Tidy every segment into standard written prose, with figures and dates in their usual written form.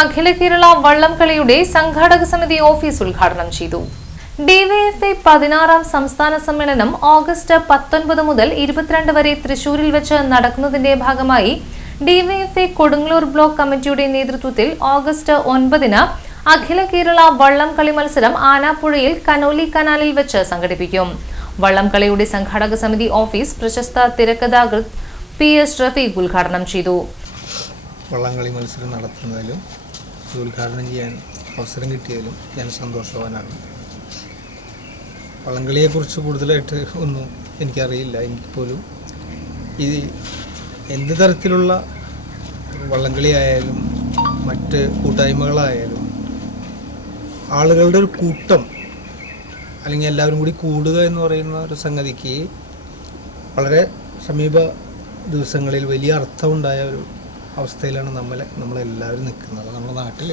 അഖില കേരള വള്ളംകളിയുടെ സംഘാടക സമിതി ഓഫീസ് ഉദ്ഘാടനം ചെയ്തു. ഡിവൈഎഫ്ഐ 16ാം സംസ്ഥാന സമ്മേളനം ഓഗസ്റ്റ് 19 മുതൽ 22 വരെ തൃശൂരിൽ വെച്ച് നടക്കുന്നതിന്റെ ഭാഗമായി ഡിവൈഎഫ്ഐ കൊടുങ്ങല്ലൂർ ബ്ലോക്ക് കമ്മിറ്റിയുടെ നേതൃത്വത്തിൽ ഓഗസ്റ്റ് 9 അഖില കേരള വള്ളംകളി മത്സരം ആനാപ്പുഴയിൽ കനോലി കനാലിൽ വെച്ച് സംഘടിപ്പിക്കും. വള്ളംകളിയുടെ സംഘാടക സമിതി ഓഫീസ് പ്രശസ്ത തിരക്കഥാകൃത്ത് PS റഫീഖ് ഉദ്ഘാടനം ചെയ്തു. വള്ളംകളി മത്സരം നടത്തുന്നതിലും ഉദ്ഘാടനം ചെയ്യാൻ അവസരം കിട്ടിയതിലും ഞാൻ സന്തോഷവാനാണ്. വള്ളംകളിയെക്കുറിച്ച് കൂടുതലായിട്ട് ഒന്നും എനിക്കറിയില്ല. എനിക്ക് പോലും ഈ എന്ത് തരത്തിലുള്ള വള്ളംകളിയായാലും മറ്റ് കൂട്ടായ്മകളായാലും ആളുകളുടെ ഒരു കൂട്ടം അല്ലെങ്കിൽ എല്ലാവരും കൂടി കൂടുക എന്ന് പറയുന്ന ഒരു സംഗതിക്ക് വളരെ സമീപ ദിവസങ്ങളിൽ വലിയ അർത്ഥമുണ്ടായ ഒരു അവസ്ഥയിലാണ് നമ്മളെല്ലാവരും നിൽക്കുന്നത്. നമ്മുടെ നാട്ടിൽ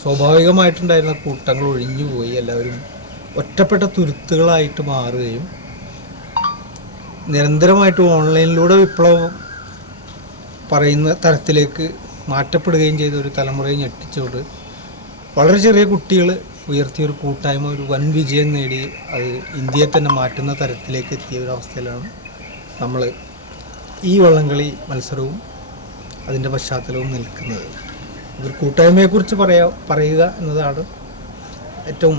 സ്വാഭാവികമായിട്ടുണ്ടായിരുന്ന കൂട്ടങ്ങൾ ഒഴിഞ്ഞുപോയി എല്ലാവരും ഒറ്റപ്പെട്ട തുരുത്തുകളായിട്ട് മാറുകയും നിരന്തരമായിട്ട് ഓൺലൈനിലൂടെ വിപ്ലവം പറയുന്ന തരത്തിലേക്ക് മാറ്റപ്പെടുകയും ചെയ്ത ഒരു തലമുറയെ ഞെട്ടിച്ചുകൊണ്ട് വളരെ ചെറിയ കുട്ടികൾ ഉയർത്തിയൊരു കൂട്ടായ്മ ഒരു വൻ വിജയം നേടി അത് ഇന്ത്യയെ തന്നെ മാറ്റുന്ന തരത്തിലേക്ക് എത്തിയ ഒരു അവസ്ഥയിലാണ് നമ്മൾ ഈ വള്ളംകളി മത്സരവും അതിൻ്റെ പശ്ചാത്തലവും നിൽക്കുന്നത്. ഒരു കൂട്ടായ്മയെക്കുറിച്ച് പറയുക എന്നതാണ് ഏറ്റവും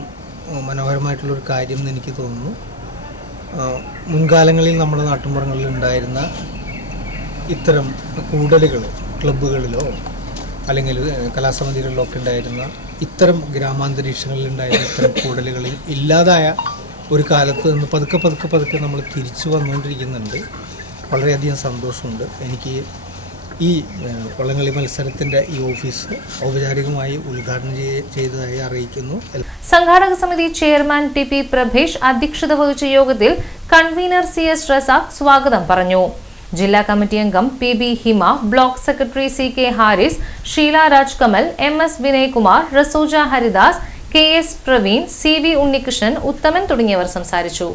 മനോഹരമായിട്ടുള്ളൊരു കാര്യം എന്ന് എനിക്ക് തോന്നുന്നു. മുൻകാലങ്ങളിൽ നമ്മുടെ നാട്ടിൻപുറങ്ങളിൽ ഉണ്ടായിരുന്ന ഇത്തരം കൂടലുകൾ ക്ലബ്ബുകളിലോ അല്ലെങ്കിൽ കലാസമിതികളിലോ ഒക്കെ ഉണ്ടായിരുന്ന ഇത്തരം ഗ്രാമാന്തരീക്ഷങ്ങളിൽ ഉണ്ടായിരുന്ന ഇത്തരം കൂടലുകളിൽ ഇല്ലാതായ ഒരു കാലത്ത് നിന്ന് പതുക്കെ നമ്മൾ തിരിച്ചു വന്നുകൊണ്ടിരിക്കുന്നുണ്ട്. വളരെയധികം സന്തോഷമുണ്ട്. എനിക്ക് ഈ വള്ളംകളി മത്സരത്തിൻ്റെ ഈ ഓഫീസ് ഔപചാരികമായി ഉദ്ഘാടനം ചെയ്തതായി അറിയിക്കുന്നു. സംഘാടക സമിതി ചെയർമാൻ TP പ്രഭേഷ് അധ്യക്ഷത വഹിച്ച യോഗത്തിൽ കൺവീനർ CS റസാഖ് സ്വാഗതം പറഞ്ഞു. ജില്ലാ കമ്മിറ്റി അംഗം PB Hima, block secretary CK Haris, Sheela Rajkamal, MS Vinaykumar, Rasoja Haridas, KS Praveen, CV Unnikrishnan, Uthaman തുടങ്ങിയവർ സംസാരിച്ചു.